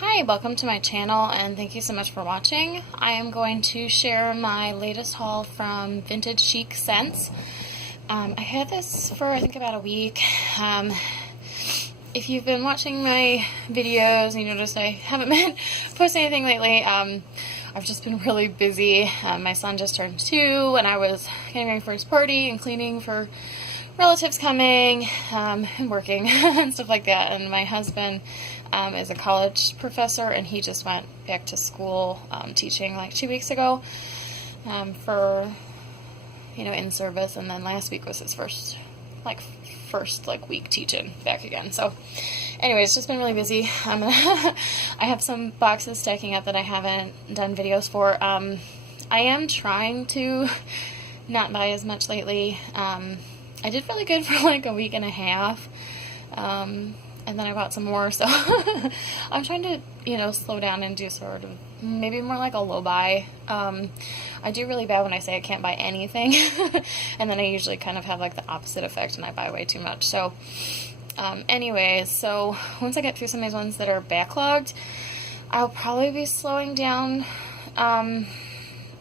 Hi, welcome to my channel and thank you so much for watching. I am going to share my latest haul from Vintage Chic Scents. I had this for I think about a week. If you've been watching my videos, you notice I haven't been posting anything lately. I've just been really busy. My son just turned 2 and I was getting ready for his party and cleaning for relatives coming and working and stuff like that. And my husband is a college professor and he just went back to school teaching like 2 weeks ago for in service, and then last week was his first week teaching back again. So anyways, just been really busy. I have some boxes stacking up that I haven't done videos for. I am trying to not buy as much lately. I did really good for like a week and a half, and then I bought some more, so I'm trying to, slow down and do sort of maybe more like a low buy. I do really bad when I say I can't buy anything, and then I usually kind of have like the opposite effect and I buy way too much. So anyways, so once I get through some of these ones that are backlogged, I'll probably be slowing down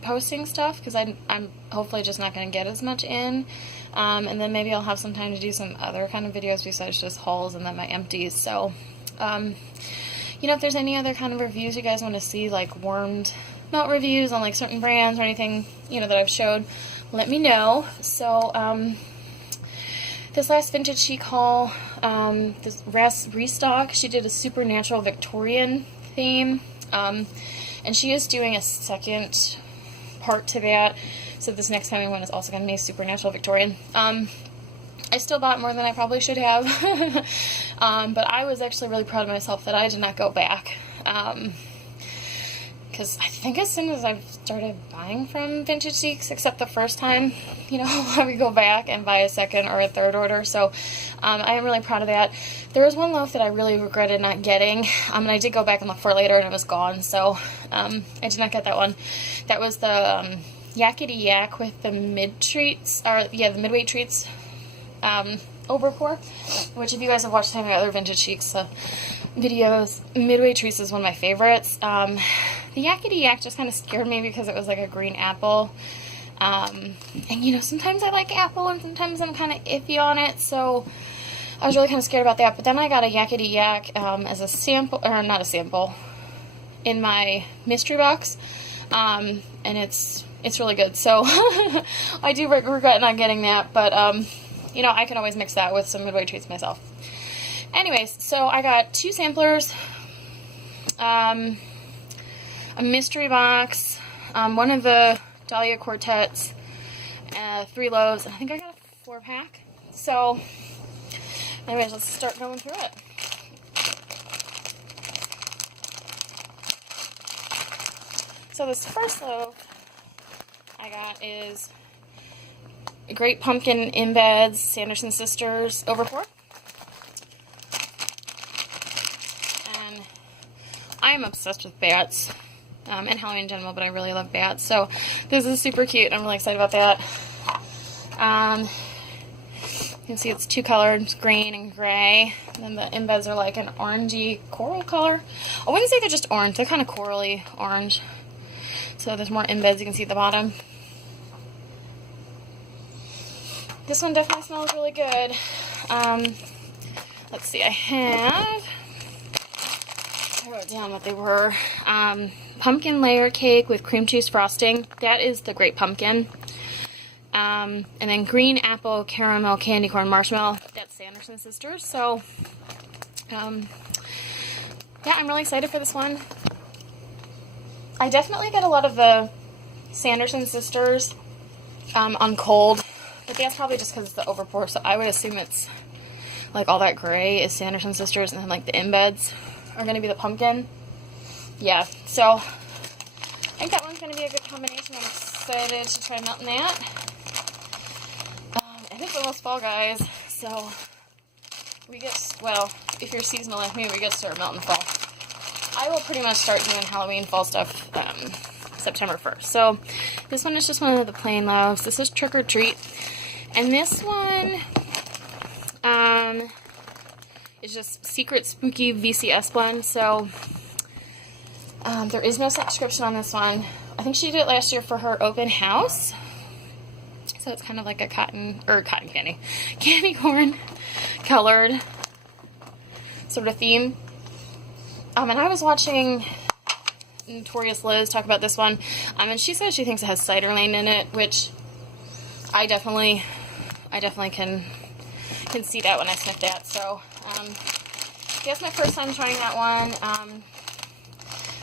posting stuff because I'm hopefully just not going to get as much in. And then maybe I'll have some time to do some other kind of videos besides just hauls and then my empties. So, if there's any other kind of reviews you guys want to see, like warmed melt reviews on like certain brands or anything, that I've showed, let me know. So, this last Vintage Chic haul, this restock, she did a supernatural Victorian theme, and she is doing a second part to that. So this next coming one is also going to be supernatural Victorian. I still bought more than I probably should have, but I was actually really proud of myself that I did not go back, because I think as soon as I've started buying from Vintage Chic, except the first time, I would go back and buy a second or a third order. So I am really proud of that. There was one loaf that I really regretted not getting, and I did go back and look for it later and it was gone, so I did not get that one. That was the Yakety Yak with the mid treats, or the midweight treats overpour, which if you guys have watched some of my other Vintage Chic videos, midweight treats is one of my favorites. The Yakety Yak just kind of scared me because it was like a green apple, and sometimes I like apple and sometimes I'm kind of iffy on it, so I was really kind of scared about that. But then I got a Yakety Yak as a sample, or not a sample, in my mystery box, and it's really good. So I do regret not getting that, but I can always mix that with some midway treats myself. Anyways, so I got 2 samplers, a mystery box, one of the Dahlia Quartets, 3 loaves, and I think I got a 4-pack. So anyways, let's start going through it. So this first loaf I got is a Great Pumpkin Embeds Sanderson Sisters Overpour. And I'm obsessed with bats, and Halloween in general, but I really love bats. So this is super cute. I'm really excited about that. You can see it's 2 colors, green and gray. And then the embeds are like an orangey coral color. I wouldn't say they're just orange. They're kind of corally orange. So there's more embeds you can see at the bottom. This one definitely smells really good. Let's see, I wrote down what they were. Pumpkin layer cake with cream cheese frosting. That is the Great Pumpkin. And then green apple caramel candy corn marshmallow. That's Sanderson Sisters. So, yeah, I'm really excited for this one. I definitely get a lot of the Sanderson Sisters on cold, but that's probably just because it's the overpour, so I would assume it's like all that gray is Sanderson Sisters, and then like the embeds are going to be the pumpkin. Yeah, so I think that one's going to be a good combination. I'm excited to try melting that. And it's almost fall, guys, so if you're seasonal like me, we get to start melting fall. I will pretty much start doing Halloween fall stuff September 1st. So this one is just one of the plain loaves. This is Trick or Treat. And this one is just Secret Spooky VCS blend. So There is no subscription on this one. I think she did it last year for her open house. So it's kind of like a cotton candy corn colored sort of theme. And I was watching Notorious Liz talk about this one, and she says she thinks it has cider lane in it, which I definitely can see that when I sniffed that. So that's my first time trying that one.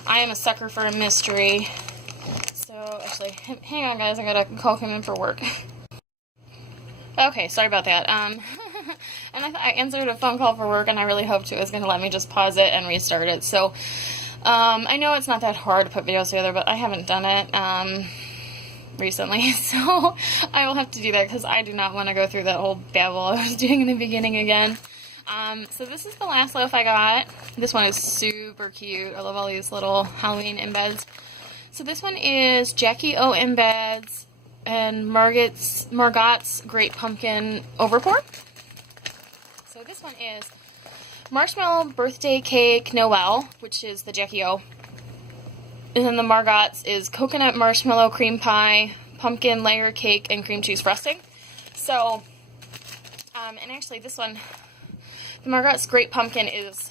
I am a sucker for a mystery. So actually, hang on guys, I gotta call him in for work. Okay, sorry about that. And I answered a phone call for work, and I really hoped it was going to let me just pause it and restart it. So, I know it's not that hard to put videos together, but I haven't done it, recently. So, I will have to do that, because I do not want to go through that whole babble I was doing in the beginning again. So this is the last loaf I got. This one is super cute. I love all these little Halloween embeds. So this one is Jackie O embeds and Margot's Great Pumpkin Overpour. So this one is Marshmallow Birthday Cake Noel, which is the Jackie O. And then the Margot's is Coconut Marshmallow Cream Pie, Pumpkin Layer Cake, and Cream Cheese Frosting. So, and actually this one, the Margot's Great Pumpkin is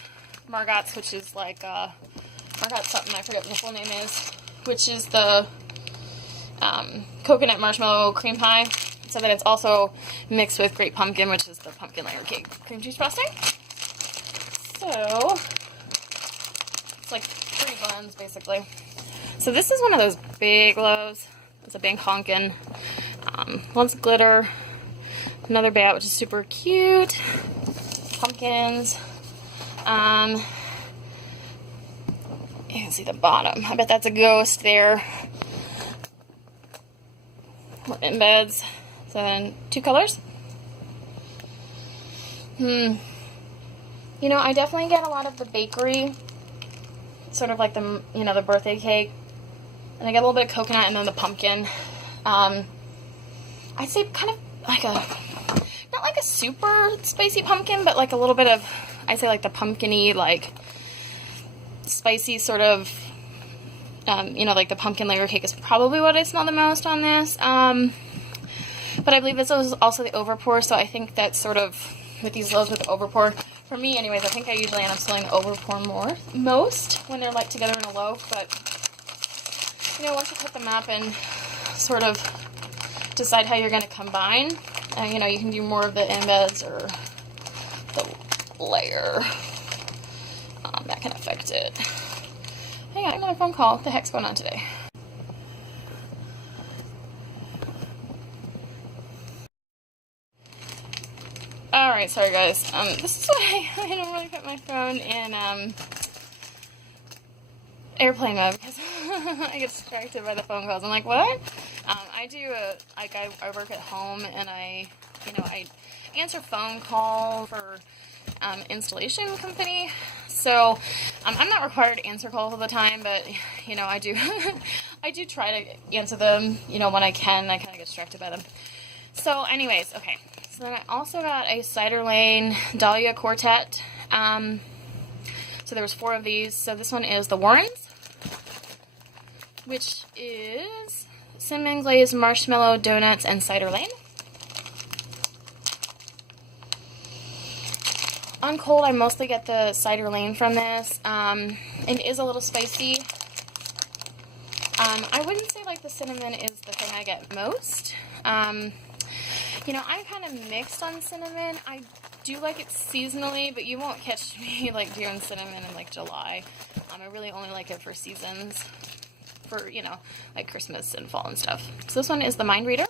Margot's, which is like, Margot's something, I forget what the full name is, which is the coconut marshmallow cream pie, so that it's also mixed with Great Pumpkin, which is the pumpkin layer cake cream cheese frosting. So it's like 3 blends basically. So this is one of those big loaves. It's a big honkin'. One's glitter, another bat, which is super cute. Pumpkins. You can see the bottom. I bet that's a ghost there. More embeds. So then 2 colors. You know, I definitely get a lot of the bakery, sort of like the, you know, the birthday cake. And I get a little bit of coconut and then the pumpkin. I'd say kind of like a, not like a super spicy pumpkin, but like a little bit of, I'd say like the pumpkin-y, like spicy sort of, you know, like the pumpkin layer cake is probably what I smell the most on this. But I believe this is also the overpour, so I think that's sort of, with these loaves with the overpour, for me anyways, I think I usually end up smelling the overpour most when they're like together in a loaf, but you know, once you put them up and sort of decide how you're going to combine, you know, you can do more of the embeds or the layer. That can affect it. Hey, I got another phone call. What the heck's going on today? Alright, sorry guys. This is why I don't really put my phone in airplane mode, because I get distracted by the phone calls. I'm like, what? I do I work at home, and I answer phone calls for installation company. So I'm not required to answer calls all the time, but you know, I do I do try to answer them, you know, when I can. I kind of get distracted by them. So anyways, okay. So then I also got a Cider Lane Dahlia Quartet. So there was 4 of these. So this one is the Warrens, which is cinnamon glazed marshmallow donuts and Cider Lane. On cold, I mostly get the Cider Lane from this. It is a little spicy. I wouldn't say like the cinnamon is the thing I get most. You know, I'm kind of mixed on cinnamon. I do like it seasonally, but you won't catch me like doing cinnamon in like July. I really only like it for seasons, for, you know, like Christmas and fall and stuff. So this one is the Mind Reader.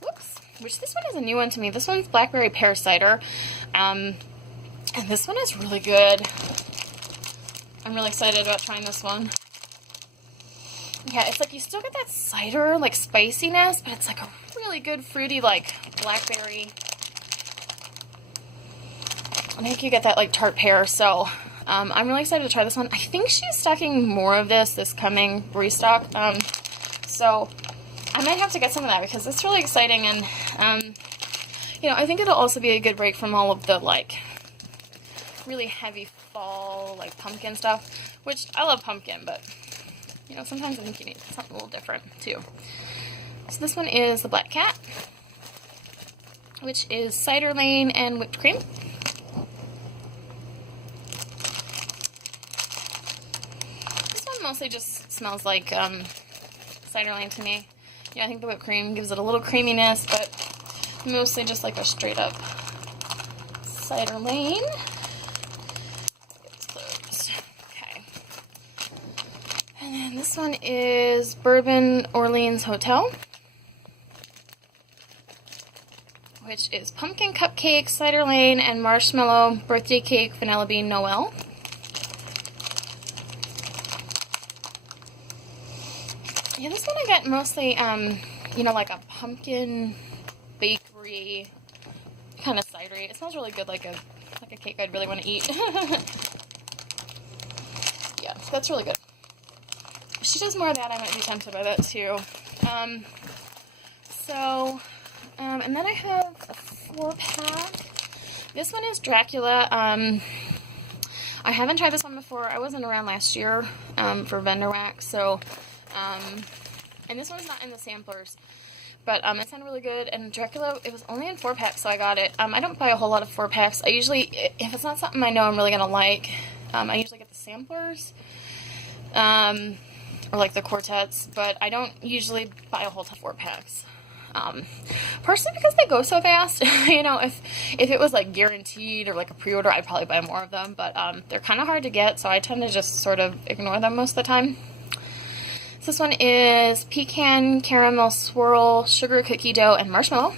Whoops. Which this one is a new one to me. This one's Blackberry Pear Cider. And this one is really good. I'm really excited about trying this one. Yeah, it's like you still get that cider, like, spiciness, but it's like a really good fruity, like, blackberry. I think you get that, like, tart pear, so I'm really excited to try this one. I think she's stocking more of this coming restock, so I might have to get some of that because it's really exciting, and, you know, I think it'll also be a good break from all of the, like, really heavy fall, like pumpkin stuff, which I love pumpkin, but you know, sometimes I think you need something a little different too. So this one is the Black Cat, which is cider lane and whipped cream. This one mostly just smells like cider lane to me. Yeah, I think the whipped cream gives it a little creaminess, but mostly just like a straight up cider lane. Okay. And then this one is Bourbon Orleans Hotel, which is pumpkin cupcake, cider lane, and marshmallow birthday cake, vanilla bean Noel. Yeah, this one I got mostly, you know, like a pumpkin bakery kind of cidery. It smells really good, like a cake I'd really want to eat. Yeah, that's really good. If she does more of that, I might be tempted by that too. And then I have a 4-pack. This one is Dracula. I haven't tried this one before. I wasn't around last year for vendor wax, so and this one's not in the samplers, but it sounded really good. And Dracula, it was only in 4-packs, so I got it. I don't buy a whole lot of 4-packs. I usually, if it's not something I know I'm really gonna like, I usually get the samplers, or like the quartets, but I don't usually buy a whole ton of 4-packs. Personally, because they go so fast. You know, if it was like guaranteed or like a pre-order, I'd probably buy more of them, but they're kind of hard to get, so I tend to just sort of ignore them most of the time. So this one is pecan caramel swirl, sugar cookie dough, and marshmallow.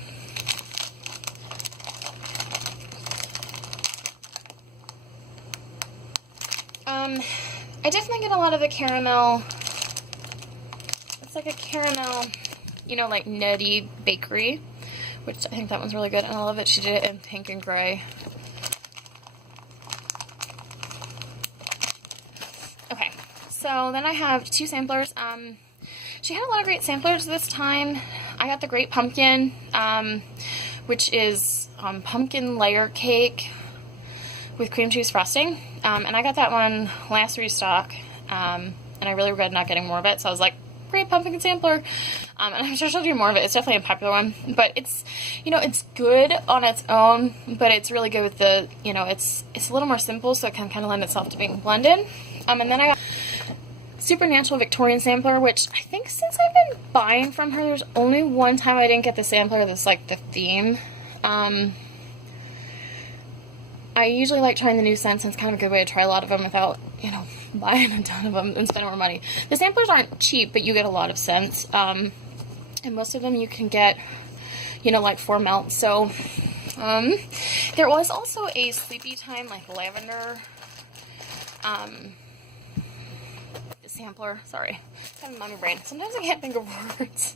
I definitely get a lot of the caramel. It's like a caramel, you know, like nutty bakery, which I think that one's really good, and I love that she did it in pink and gray. Okay, so then I have 2 samplers. She had a lot of great samplers this time. I got the Great Pumpkin, which is pumpkin layer cake with cream cheese frosting, and I got that one last restock, and I really regret not getting more of it, so I was like, Great Pumpkin sampler, and I'm sure she'll do more of it. It's definitely a popular one, but it's, you know, it's good on its own, but it's really good with the, you know, it's a little more simple, so it can kind of lend itself to being blended. And then I got Supernatural Victorian sampler, which I think since I've been buying from her, there's only one time I didn't get the sampler that's like the theme. I usually like trying the new scents, and it's kind of a good way to try a lot of them without, you know, buying a ton of them and spending more money. The samplers aren't cheap, but you get a lot of scents, and most of them you can get, you know, like 4 melts. So there was also a Sleepy Time like lavender sampler. Sorry, I'm having mommy brain. Sometimes I can't think of words.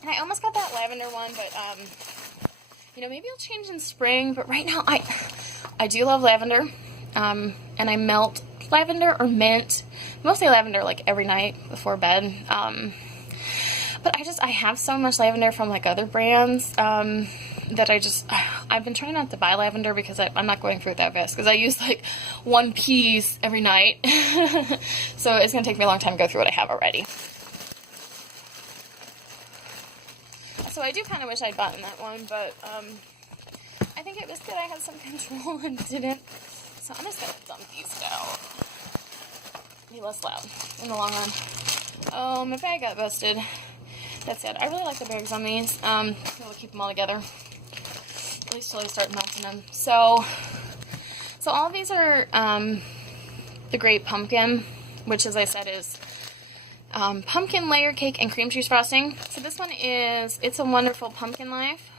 And I almost got that lavender one, but you know, maybe I'll change in spring. But right now, I do love lavender, and I melt lavender or mint, mostly lavender, like every night before bed. But I have so much lavender from like other brands that I've been trying not to buy lavender because I'm not going through it that fast, because I use like 1 piece every night. So it's gonna take me a long time to go through what I have already. So I do kind of wish I'd gotten that one, but I think it was good I had some control and didn't. So I'm just gonna dump these out. Be less loud in the long run. Oh, my bag got busted. That's it. I really like the bags on these. I'll keep them all together, at least till I start melting them. So all of these are the Great Pumpkin, which, as I said, is pumpkin layer cake and cream cheese frosting. So this one is It's a Wonderful Pumpkin Life.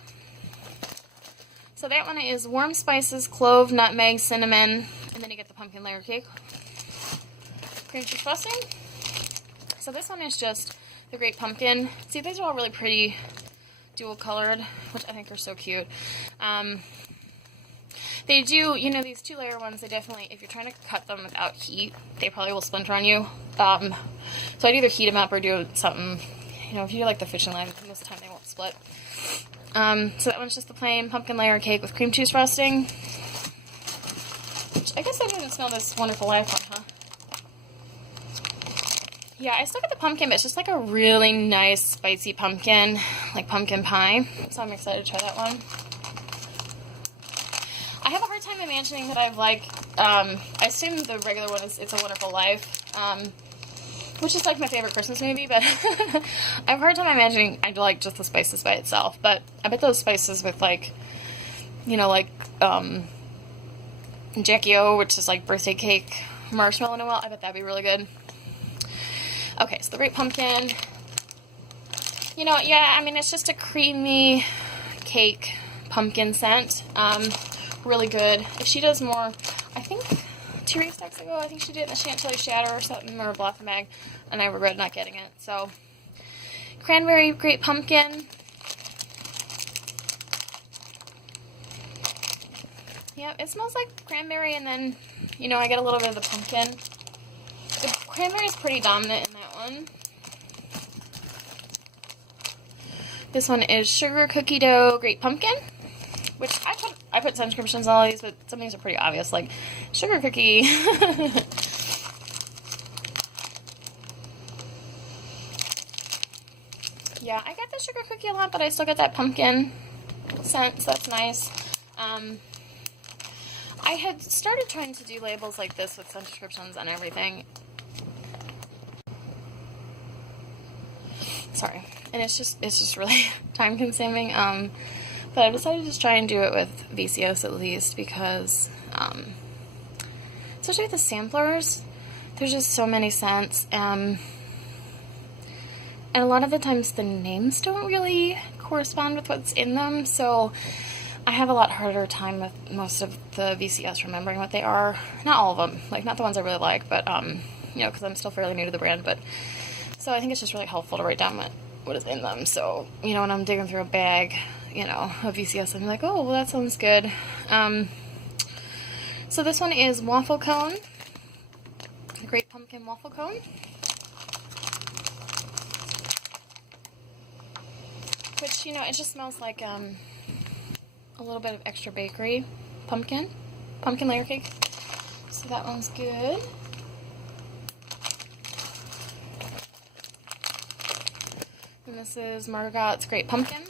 So that one is warm spices, clove, nutmeg, cinnamon, and then you get the pumpkin layer cake. Cream cheese frosting. So this one is just the Great Pumpkin. See, these are all really pretty dual colored, which I think are so cute. They do, you know, these 2-layer ones, they definitely, if you're trying to cut them without heat, they probably will splinter on you. So I'd either heat them up or do something, you know, if you do like the fishing line, most of the time they won't split. So that one's just the plain pumpkin layer cake with cream cheese frosting. Which I guess I didn't smell this Wonderful Life one, huh? Yeah, I still get the pumpkin, but it's just like a really nice spicy pumpkin, like pumpkin pie. So I'm excited to try that one. I have a hard time imagining that I've like, I assume the regular one is It's a Wonderful Life, which is like my favorite Christmas movie, but I have a hard time imagining I'd like just the spices by itself. But I bet those spices with like, you know, like, Jackie O, which is like birthday cake, marshmallow Noel, I bet that'd be really good. Okay, so the Great Pumpkin, you know, yeah, I mean, it's just a creamy cake pumpkin scent, really good. If she does more, I think 2 restocks ago, I think she did a Chantilly Shatter or something, or a Blossom Bag, and I regret not getting it. So, Cranberry Great Pumpkin. Yeah, it smells like cranberry, and then, you know, I get a little bit of the pumpkin. The cranberry is pretty dominant in that one. This one is Sugar Cookie Dough Great Pumpkin, which I put subscriptions on all these, but some of these are pretty obvious, like sugar cookie. Yeah, I get the sugar cookie a lot, but I still get that pumpkin scent, so that's nice. I had started trying to do labels like this with subscriptions and everything. Sorry, and it's just really time consuming. But I decided to just try and do it with VCOs at least, because especially with the samplers, there's just so many scents, and a lot of the times the names don't really correspond with what's in them, so I have a lot harder time with most of the VCS remembering what they are. Not all of them, like not the ones I really like, but you know, because I'm still fairly new to the brand, but so I think it's just really helpful to write down what is in them. So, you know, when I'm digging through a bag, you know, of VCS, I'm like, oh, well, that sounds good. So this one is Waffle Cone, Great Pumpkin Waffle Cone, which, you know, it just smells like a little bit of extra bakery pumpkin layer cake. So that one's good. And this is Margot's Great Pumpkin,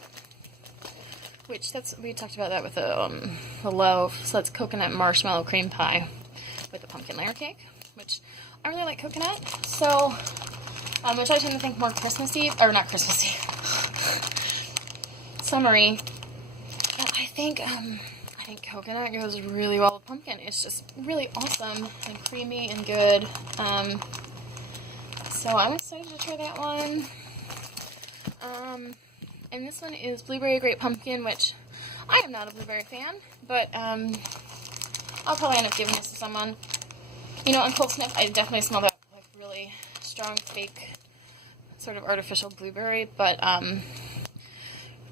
which we talked about that with the loaf. So that's coconut marshmallow cream pie with the pumpkin layer cake, which I really like coconut. So, which I tend to think more Christmassy, or not Christmassy, summery. But I think coconut goes really well with pumpkin. It's just really awesome and creamy and good. So I'm excited to try that one. And this one is Blueberry Great Pumpkin, which I am not a blueberry fan, but I'll probably end up giving this to someone. You know, on cold sniff, I definitely smell that like really strong, fake, sort of artificial blueberry, but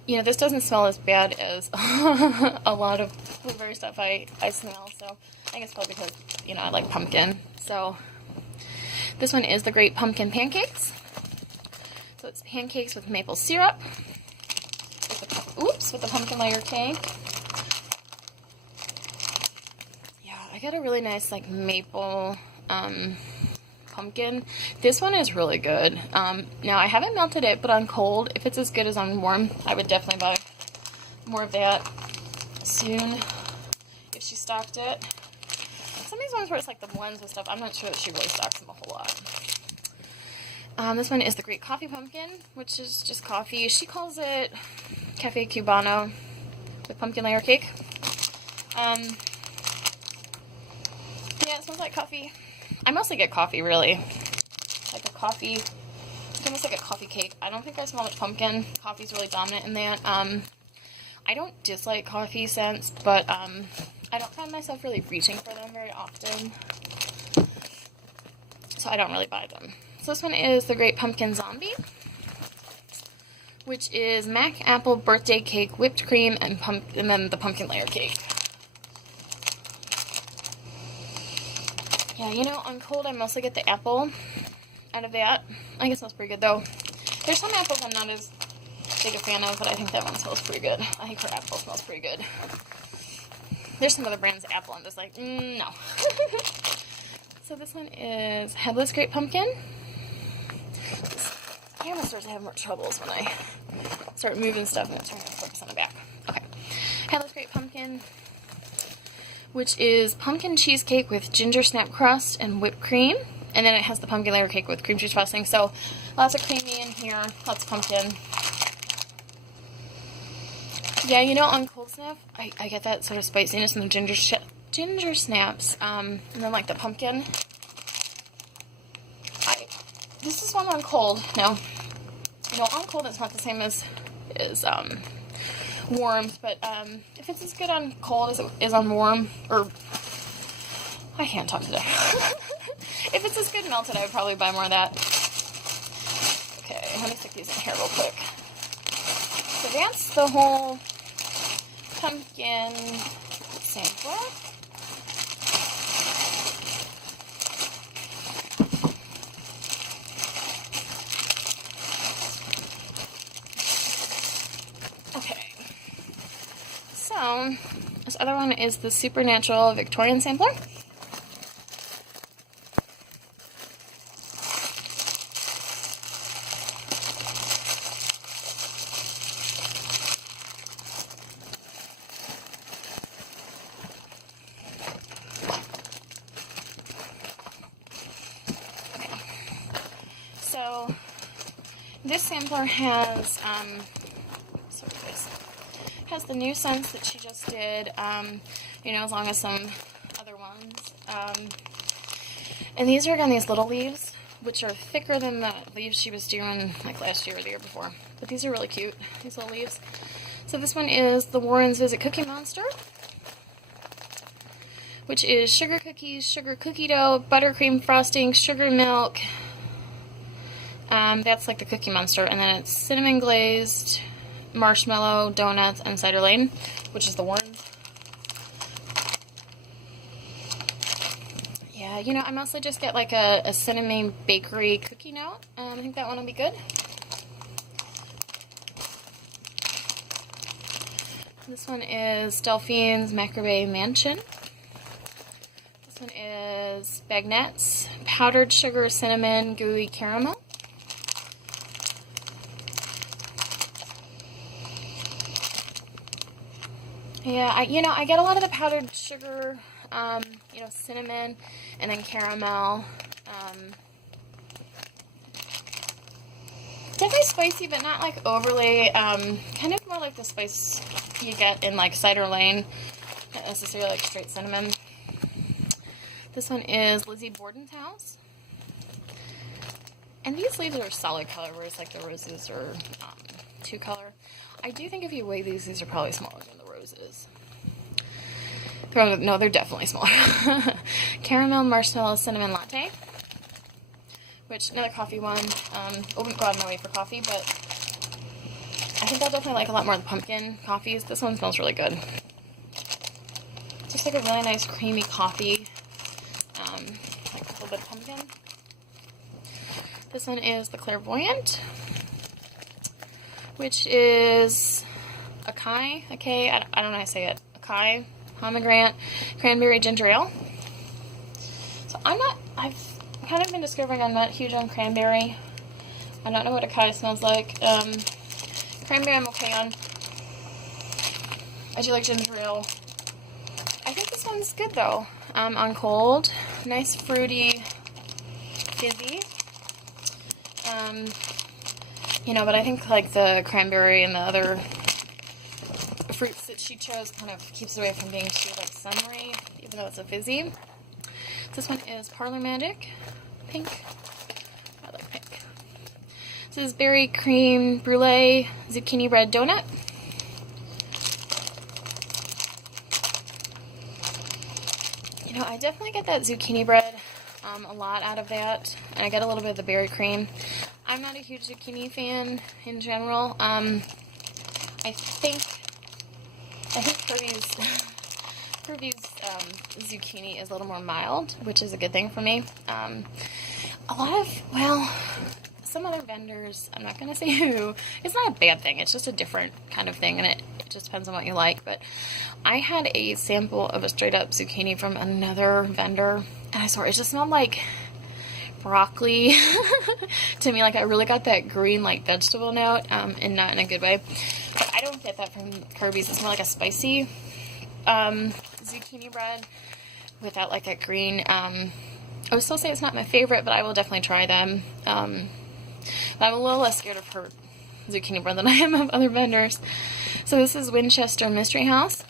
you know, this doesn't smell as bad as a lot of blueberry stuff I smell, so I think it's probably because, you know, I like pumpkin. So this one is the Great Pumpkin Pancakes. So it's pancakes with maple syrup, with the pumpkin layer cake. Yeah, I got a really nice like maple pumpkin. This one is really good. Now I haven't melted it, but on cold, if it's as good as on warm, I would definitely buy more of that soon if she stocked it. Some of these ones where it's like the blends with stuff, I'm not sure that she really stocks them a whole lot. This one is the Great Coffee Pumpkin, which is just coffee. She calls it Cafe Cubano with pumpkin layer cake. Yeah, it smells like coffee. I mostly get coffee, really. Like a coffee, it's almost like a coffee cake. I don't think I smell much pumpkin. Coffee's really dominant in that. I don't dislike coffee scents, but I don't find myself really reaching for them very often. So I don't really buy them. So this one is the Great Pumpkin Zombie, which is Mac Apple Birthday Cake, whipped cream, and then the pumpkin layer cake. Yeah, you know, on cold I mostly get the apple out of that. I guess it smells pretty good though. There's some apples I'm not as big a fan of, but I think that one smells pretty good. I think her apple smells pretty good. There's some other brands of apple, I'm just like, no. So this one is Headless Grape Pumpkin. Camera starts to have more troubles when I start moving stuff and it's trying to focus on the back. Okay. Headless Grape Pumpkin, which is pumpkin cheesecake with ginger snap crust and whipped cream. And then it has the pumpkin layer cake with cream cheese frosting. So lots of creamy in here, lots of pumpkin. Yeah, you know, on Cold Snap, I get that sort of spiciness and the ginger snaps, and then like the pumpkin. This is one on cold. Now, you know, on cold it's not the same as warm, but if it's as good on cold as it is on warm, or I can't talk today. If it's as good melted, I would probably buy more of that. Okay, let me stick these in here real quick. So that's the whole pumpkin sampler. Okay, so this other one is the Supernatural Victorian sampler. So this sampler has the new scents that she just did, you know, as long as some other ones. And these are, again, these little leaves, which are thicker than the leaves she was doing like last year or the year before. But these are really cute, these little leaves. So this one is the Warren's Visit Cookie Monster, which is sugar cookies, sugar cookie dough, buttercream frosting, sugar milk. That's like the Cookie Monster, and then it's cinnamon glazed, marshmallow, donuts, and cider lane, which is the Warren's. Yeah, you know, I mostly just get like a cinnamon bakery cookie note. I think that one will be good. This one is Delphine's Macrobay Mansion. This one is Bagnette's Powdered Sugar Cinnamon Gooey Caramel. Yeah, I get a lot of the powdered sugar, you know, cinnamon, and then caramel. Definitely spicy, but not like overly, kind of more like the spice you get in like Cider Lane, not necessarily like straight cinnamon. This one is Lizzie Borden's House. And these leaves are solid color, whereas like the roses are two color. I do think if you weigh these are probably smaller than the roses. No, they're definitely smaller. Caramel Marshmallow Cinnamon Latte, which another coffee one. I wouldn't go out of my way for coffee, but I think I'll definitely like a lot more of the pumpkin coffees. This one smells really good. Just like a really nice creamy coffee, like a little bit of pumpkin. This one is the Clairvoyant, which is acai, I don't know how to say it, acai, pomegranate, cranberry ginger ale. So I've kind of been discovering I'm not huge on cranberry. I don't know what acai smells like. Cranberry I'm okay on. I do like ginger ale. I think this one's good though. On cold, nice fruity, fizzy. You know, but I think like the cranberry and the other fruits that she chose kind of keeps it away from being too like summery, even though it's a fizzy. This one is Parlor Magic Pink. I like pink. This is Berry Cream Brulee Zucchini Bread Donut. You know, I definitely get that zucchini bread a lot out of that, and I get a little bit of the berry cream. I'm not a huge zucchini fan in general. I think Kirby's zucchini is a little more mild, which is a good thing for me. Some some other vendors, I'm not going to say who, it's not a bad thing, it's just a different kind of thing, and it just depends on what you like. But I had a sample of a straight up zucchini from another vendor, and I swear it just smelled like broccoli to me. Like, I really got that green, like, vegetable note, and not in a good way. But I don't get that from Kirby's. It's more like a spicy zucchini bread without, like, that green. I would still say it's not my favorite, but I will definitely try them. But I'm a little less scared of her zucchini bread than I am of other vendors. So this is Winchester Mystery House,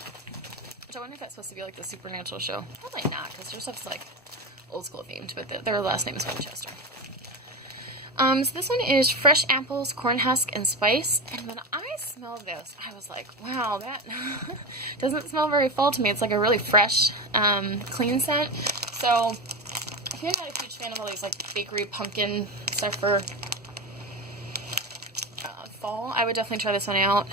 which I wonder if that's supposed to be like the Supernatural show. Probably not, because their stuff's like old school themed, but their last name is Winchester. So this one is fresh apples, corn husk, and spice. And when I smelled this, I was like, wow, that doesn't smell very fall to me. It's like a really fresh, clean scent. So if you're not a huge fan of all these like bakery pumpkin stuff for fall, I would definitely try this one out.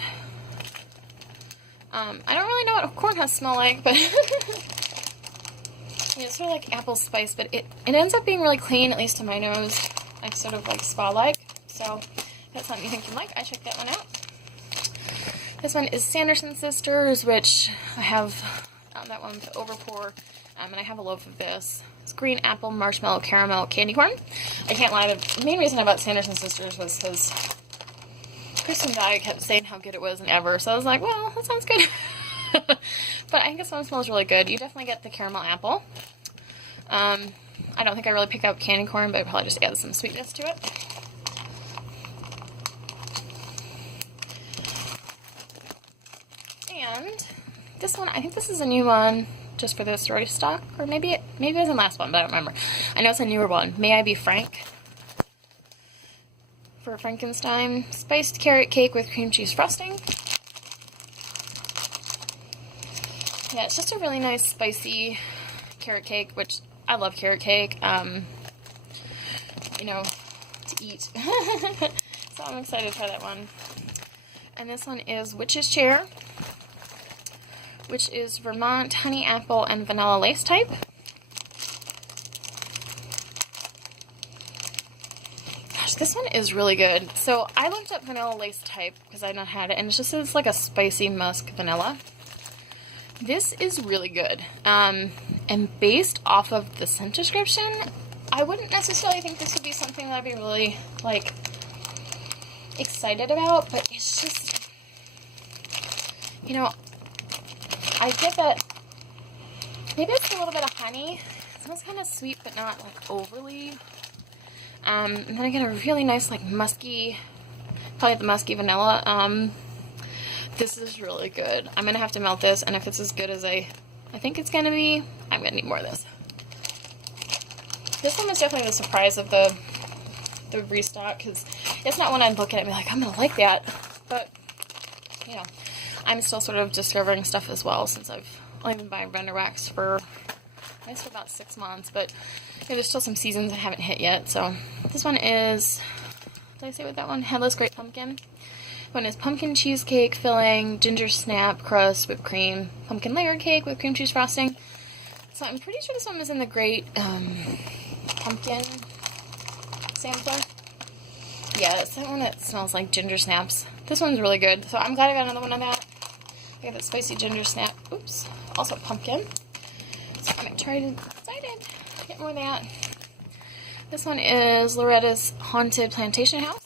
I don't really know what corn husks smell like, but yeah, it's sort of like apple spice, but it ends up being really clean, at least to my nose, like sort of like spa-like. So if that's something you think you like, I check that one out. This one is Sanderson Sisters, which I have that one to overpour, and I have a loaf of this. It's green apple, marshmallow, caramel, candy corn. I can't lie, the main reason I bought Sanderson Sisters was because Kristen Dye kept saying how good it was and ever, so I was like, well, that sounds good. But I think this one smells really good. You definitely get the caramel apple. I don't think I really pick up candy corn, but I probably just add some sweetness to it. And this one, I think this is a new one just for this stock, or maybe it was the last one, but I don't remember. I know it's a newer one. May I Be Frank? For Frankenstein. Spiced carrot cake with cream cheese frosting. Yeah, it's just a really nice spicy carrot cake, which I love carrot cake, you know, to eat. So I'm excited to try that one. And this one is Witch's Chair, which is Vermont honey apple and vanilla lace type. Gosh, this one is really good. So I looked up vanilla lace type because I've not had it, and it's like a spicy musk vanilla. This is really good. And based off of the scent description, I wouldn't necessarily think this would be something that I'd be really, like, excited about, but it's just, you know, I get that maybe it's a little bit of honey. It smells kind of sweet, but not, like, overly. And then I get a really nice, like, musky, probably the musky vanilla. This is really good. I'm going to have to melt this, and if it's as good as I think it's going to be, I'm going to need more of this. This one was definitely the surprise of the restock, because it's not one I'd look at and be like, I'm going to like that. But, you know, I'm still sort of discovering stuff as well, since I've only been buying vendor wax for, I guess, for about 6 months. But yeah, there's still some seasons I haven't hit yet. So this one is, did I say what that one? Headless Great Pumpkin. One is pumpkin cheesecake filling, ginger snap crust, whipped cream, pumpkin layered cake with cream cheese frosting. So I'm pretty sure this one was in the Great Pumpkin sampler. Yeah, it's that one that smells like ginger snaps. This one's really good. So I'm glad I got another one of that. I got that spicy ginger snap. Oops. Also pumpkin. So I'm excited to get more of that. This one is Loretta's Haunted Plantation House,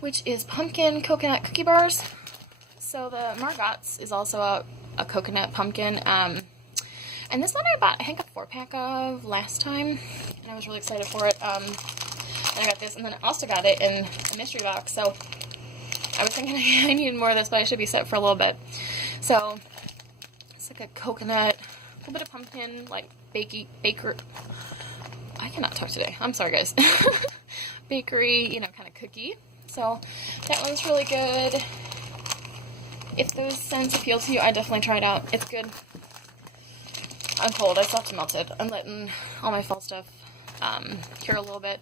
which is pumpkin coconut cookie bars. So the Margot's is also a coconut pumpkin. And this one I bought, I think, a 4-pack of last time, and I was really excited for it. And I got this, and then I also got it in a mystery box, so I was thinking I needed more of this, but I should be set for a little bit. So it's like a coconut, a little bit of pumpkin, like baker. I cannot talk today. I'm sorry, guys. Bakery, you know, kind of cookie. So that one's really good. If those scents appeal to you, I definitely try it out. It's good. I'm cold. I still have to melt it. I'm letting all my fall stuff cure a little bit.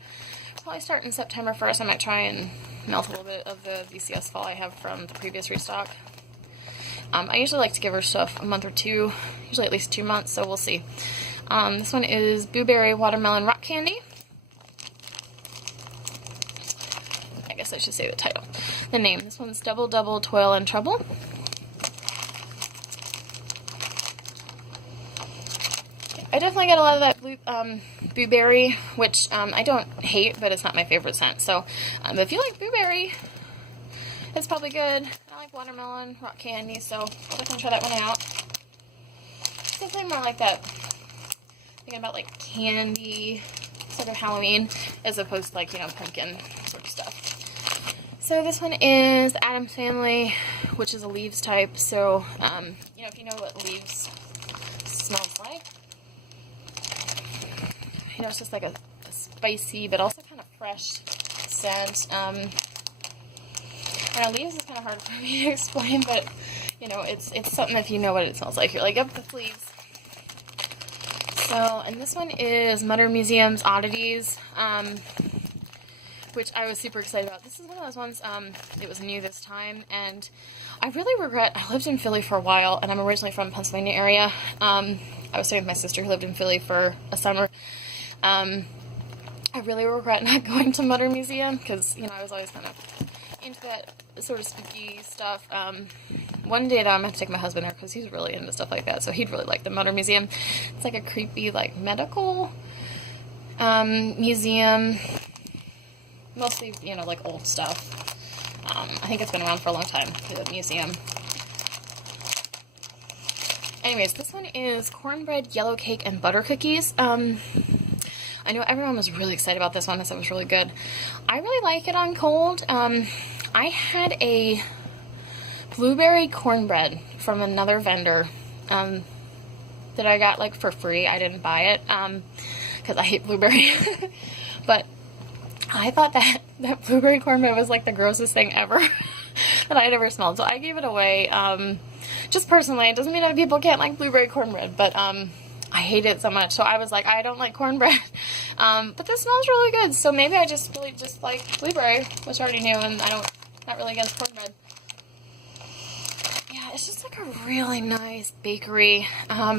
Probably start in September 1st. I might try and melt a little bit of the VCS fall I have from the previous restock. I usually like to give her stuff a month or two, usually at least 2 months, so we'll see. This one is Blueberry Watermelon Rock Candy. guess I should say the title. The name. This one's Double Double Toil and Trouble. I definitely get a lot of that blueberry, which I don't hate, but it's not my favorite scent. So if you like blueberry, it's probably good. I like watermelon, rock candy, so I'll definitely try that one out. It's definitely more like that, thinking about like candy, sort of Halloween, as opposed to like, you know, pumpkin sort of stuff. So this one is the Addams Family, which is a leaves type. So, you know, if you know what leaves smells like, you know, it's just like a spicy, but also kind of fresh scent. I know leaves is kind of hard for me to explain, but, you know, it's something if you know what it smells like. You're like, yep, that's leaves. So, and this one is Mutter Museum's Oddities, which I was super excited about. This is one of those ones, it was new this time, and I really regret, I lived in Philly for a while, and I'm originally from Pennsylvania area. I was staying with my sister who lived in Philly for a summer. I really regret not going to Mutter Museum, because, you know, I was always kind of into that sort of spooky stuff. One day though, I'm going to take my husband there, because he's really into stuff like that, so he'd really like the Mutter Museum. It's like a creepy, like, medical museum. Mostly, you know, like old stuff. I think it's been around for a long time, the museum. Anyways, this one is cornbread, yellow cake, and butter cookies. I know everyone was really excited about this one. I said it was really good. I really like it on cold. I had a blueberry cornbread from another vendor that I got like for free. I didn't buy it because I hate blueberry. But I thought that blueberry cornbread was like the grossest thing ever that I had ever smelled. So I gave it away. Just personally, it doesn't mean that people can't like blueberry cornbread, but I hate it so much. So I was like, I don't like cornbread. But this smells really good. So maybe I just really just like blueberry, which I already knew, and not really against cornbread. Yeah, it's just like a really nice bakery. I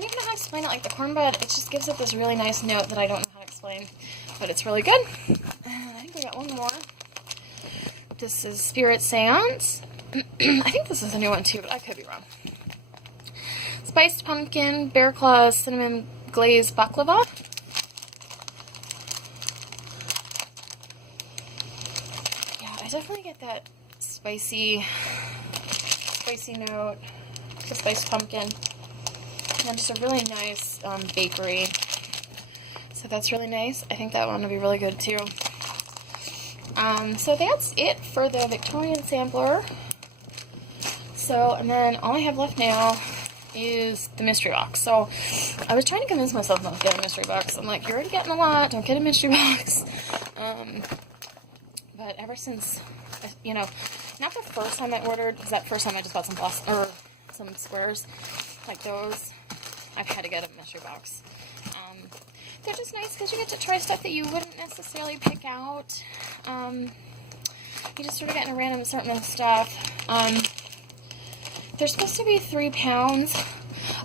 don't even know how to explain it. Like the cornbread, it just gives it this really nice note that I don't know how to explain, but it's really good. And I think we got one more. This is Spirit Seance. I think this is a new one too, but I could be wrong. Spiced pumpkin, bear claws, cinnamon glazed baklava. Yeah, I definitely get that spicy note, the spiced pumpkin, and just a really nice bakery. So that's really nice. I think that one will be really good too. So that's it for the Victorian sampler. So, and then all I have left now is the mystery box. So I was trying to convince myself not to get a mystery box. I'm like, you're already getting a lot, don't get a mystery box. But ever since, you know, not the first time I ordered, because that first time I just bought some squares like those, I've had to get a mystery box. They're just nice because you get to try stuff that you wouldn't necessarily pick out. You just sort of get in a random assortment of stuff. They're supposed to be 3 pounds.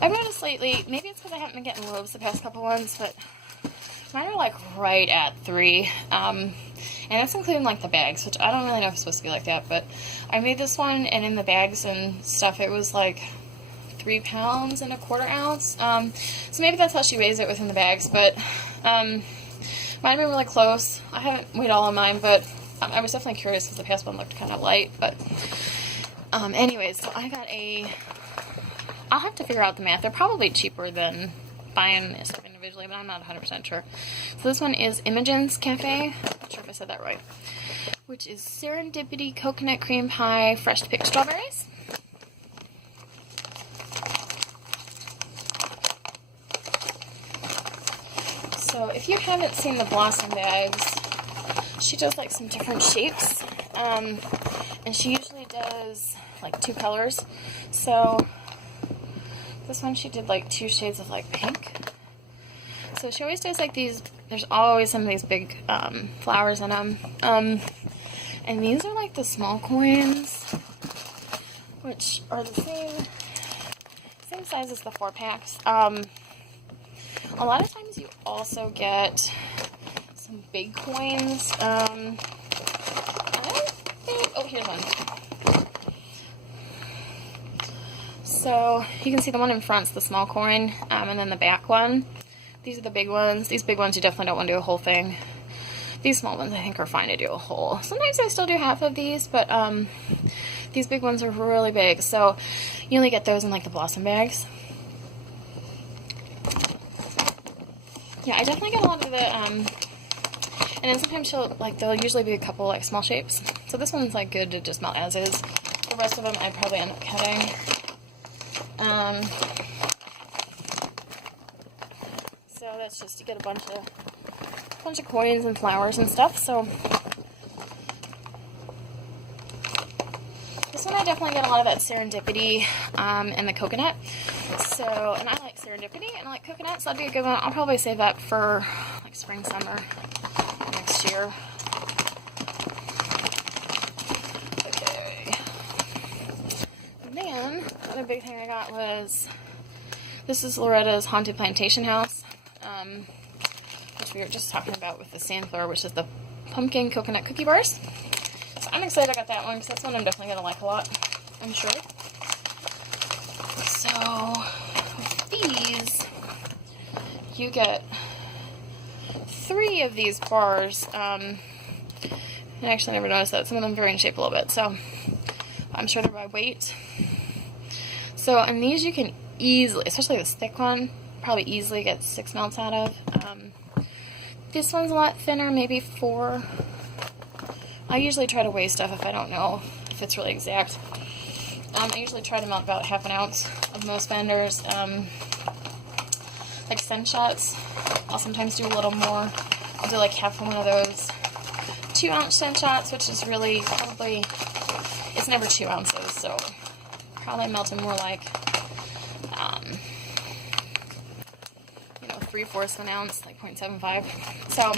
I've noticed lately, maybe it's because I haven't been getting loaves the past couple ones, but mine are like right at 3. And that's including like the bags, which I don't really know if it's supposed to be like that, but I made this one, and in the bags and stuff, it was like 3 pounds and 1/4 ounce. So maybe that's how she weighs it within the bags, but mine have been really close. I haven't weighed all of mine, but I was definitely curious because the past one looked kind of light, but anyways, so I got I'll have to figure out the math. They're probably cheaper than buying stuff individually, but I'm not 100% sure. So this one is Imogen's Cafe. Not sure if I said that right. Which is Serendipity Coconut Cream Pie, fresh picked strawberries. So if you haven't seen the Blossom bags, she does like some different shapes. And she usually does like 2 colors. So this one she did like 2 shades of like pink. So she always does like these, there's always some of these big flowers in them. And these are like the small coins, which are the same size as the 4-packs. A lot of times you also get some big coins. I don't think, oh, here's one. So you can see the one in front's the small coin, and then the back one. These are the big ones. These big ones you definitely don't want to do a whole thing. These small ones I think are fine to do a whole. Sometimes I still do half of these, but these big ones are really big. So you only get those in like the blossom bags. Yeah, I definitely get a lot of the, and then sometimes there'll usually be a couple like small shapes. So this one's like good to just melt as is. The rest of them I'd probably end up cutting. So that's just, you get a bunch of coins and flowers and stuff. So this one I definitely get a lot of that serendipity and the coconut. So, and I like serendipity and I like coconut, so that'd be a good one. I'll probably save that for like spring, summer next year. Okay. And then the other big thing I got was, this is Loretta's Haunted Plantation House, which we were just talking about with the Sandflower, which is the pumpkin coconut cookie bars. So I'm excited I got that one because that's one I'm definitely going to like a lot, I'm sure. So with these, you get 3 of these bars. I actually never noticed that. Some of them vary in shape a little bit, so I'm sure they're by weight. So, and these you can easily, especially this thick one, probably easily get 6 melts out of. This one's a lot thinner, maybe 4. I usually try to weigh stuff if I don't know if it's really exact. I usually try to melt about half an ounce of most vendors. Like scent shots, I'll sometimes do a little more. I'll do like half of one of those 2-ounce scent shots, which is really probably, it's never 2 ounces, so probably melting more like, 3/4 of an ounce, like 0.75. So,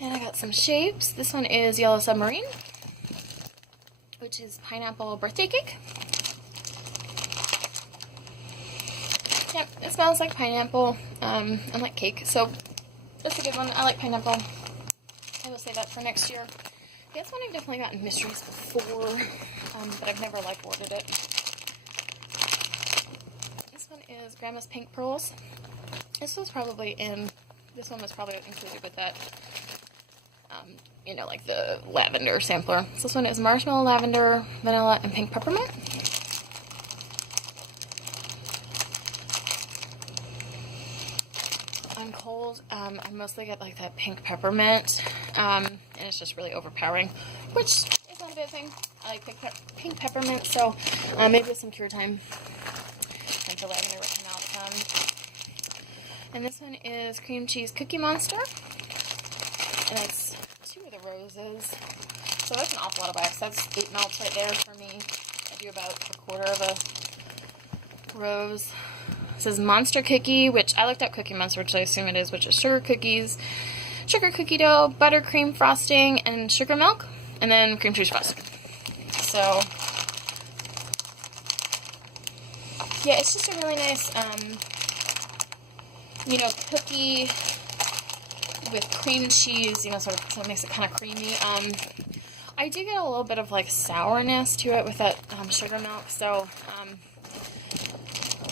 and I got some shapes. This one is Yellow Submarine, which is pineapple birthday cake. Yep, it smells like pineapple, and like cake, so that's a good one. I like pineapple. I will say that for next year. Yeah, it's one I've definitely gotten mysteries before, but I've never like ordered it. This one is Grandma's Pink Pearls. This one was probably included with that, like the lavender sampler. So this one is marshmallow, lavender, vanilla, and pink peppermint. On cold, I mostly get like that pink peppermint, and it's just really overpowering, which is not a bad thing. I like pink peppermint, so maybe with some cure time, and the lavender would come out. And this one is Cream Cheese Cookie Monster, and it's 2 of the roses. So that's an awful lot of wax. That's 8 melts right there for me. I do about 1/4 of a rose. This is Monster Cookie, which I looked up Cookie Monster, which I assume it is, which is sugar cookies, sugar cookie dough, buttercream frosting, and sugar milk, and then cream cheese frosting. So, yeah, it's just a really nice, cookie with cream cheese, so it makes it kind of creamy. I do get a little bit of like sourness to it with that sugar milk, so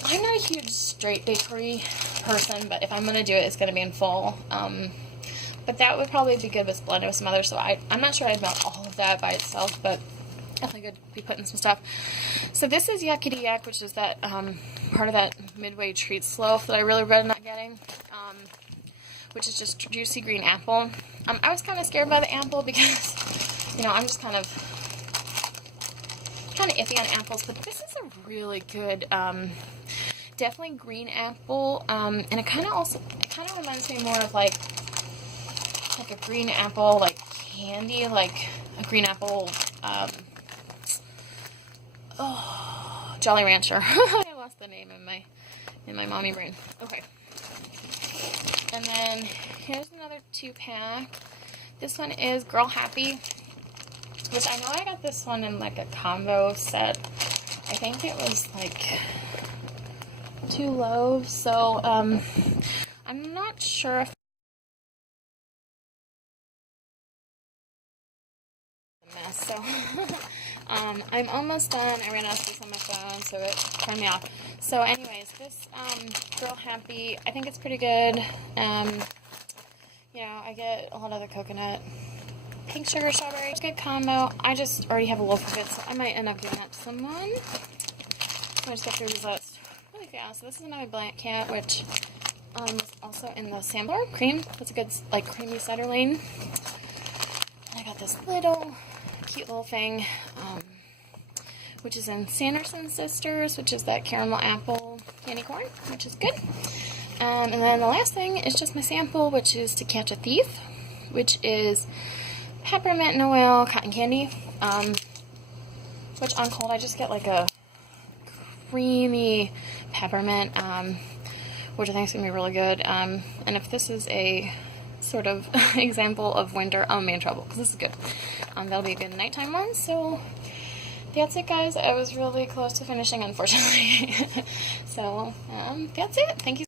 I'm not a huge straight bakery person, but if I'm going to do it, it's going to be in fall. But that would probably be good with blended with some others, so I'm not sure I'd melt all of that by itself, but definitely good to be putting some stuff. So this is Yakety Yak, which is that part of that Midway Treats loaf that I really regret not getting, which is just juicy green apple. I was kind of scared by the apple because, I'm just kind of iffy on apples, but this is a really good, definitely green apple, and it kind of reminds me more of like a green apple, like candy, like a green apple, Jolly Rancher. I lost the name in my mommy brain. Okay. And then here's another 2-pack. This one is Girl Happy, which I know I got this one in like a combo set. I think it was like 2 loaves. So I'm not sure if mess. So I'm almost done. I ran out of space on my phone, so it turned me off. So anyways, this Girl Happy, I think it's pretty good. You know, I get a lot of the coconut, pink sugar, strawberry. It's a good combo. I just already have a loaf of it, so I might end up giving that to someone. I just get through these list really fast. So this is my Blank Cat, which is also in the sampler cream. That's a good, like, creamy cider lane. And I got this little cute little thing, which is in Sanderson Sisters, which is that caramel apple candy corn, which is good. And then the last thing is just my sample, which is To Catch a Thief, which is peppermint Noel cotton candy, which on cold I just get like a creamy peppermint, which I think is going to be really good. And if this is a sort of example of winter, I'm in trouble, because this is good. That'll be a good nighttime one. So that's it, guys. I was really close to finishing, unfortunately. So that's it. Thank you.